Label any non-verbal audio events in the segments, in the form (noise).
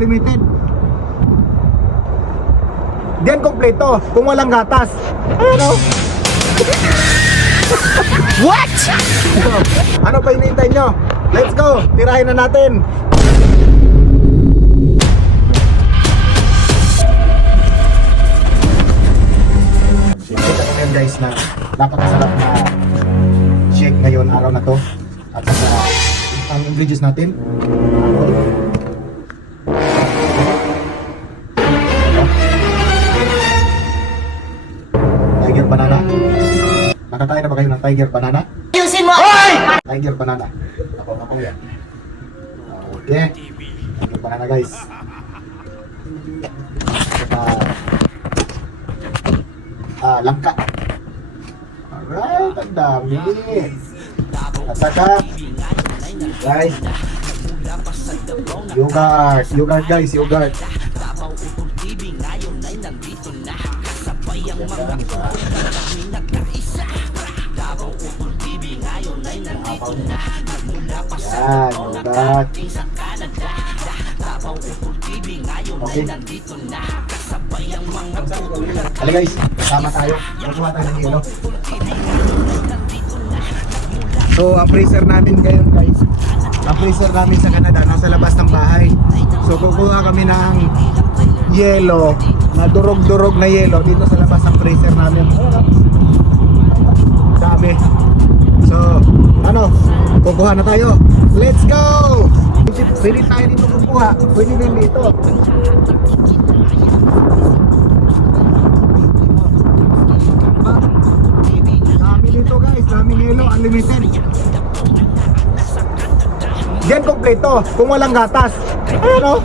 Unlimited. Diyan kompleto, kung walang gatas. Ano? (laughs) What? (laughs) ano pa hinihintay nyo? Let's go! Tirahin na natin! Kita ko ngayon guys na napakasarap na shake ngayon araw na to. At saka ang ingredients natin. Nakakain na ba kayo ng tiger banana? Ayusin mo! Tiger banana. Ako na yan. Okay. Tiger banana guys. Saka ah, langka. Alright, ang dami. At saka guys yogurt. Yogurt guys, yogurt. Yan, yogurt. Okay. Halika guys, sama tayo. Magkuha tayo ng yelo. So, ang freezer namin ngayon guys, ang freezer namin sa Canada, nasa labas ng bahay. So, kukuha kami ng yelo, na durog-durog na yelo dito sa labas ng freezer namin. Dami. Ano, kukuha na tayo. Let's go! Pwede tayo dito kukuha. Pwede din dito. Dami dito guys, dami yelo, unlimited. Diyan kompleto, kung walang gatas. (laughs) Ano?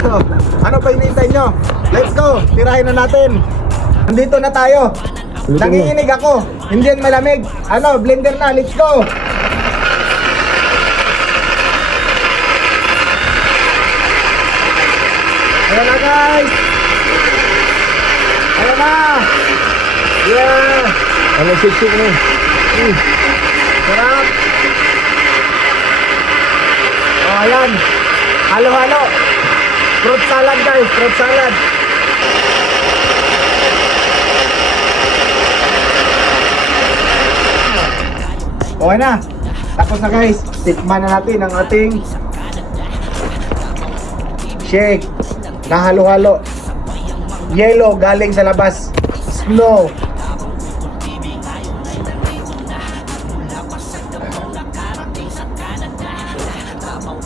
So, ano pa hinihintay nyo? Let's go, tirahin na natin. Nandito na tayo. Nanginginig ako. Hindi yan malamig. Ano, blender na, let's go. Ayan na guys. Ayan na. Yeah. Ano siksik na? Mm. Sarap. Oh, ayan. Halo-halo. Fruit salad guys, fruit salad. Okay na. Tapos na guys. Tikman na natin ang ating shake na halo-halo. Yellow galing sa labas. Snow.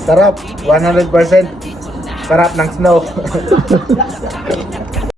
Sarap, 100% sarap ng snow. (laughs)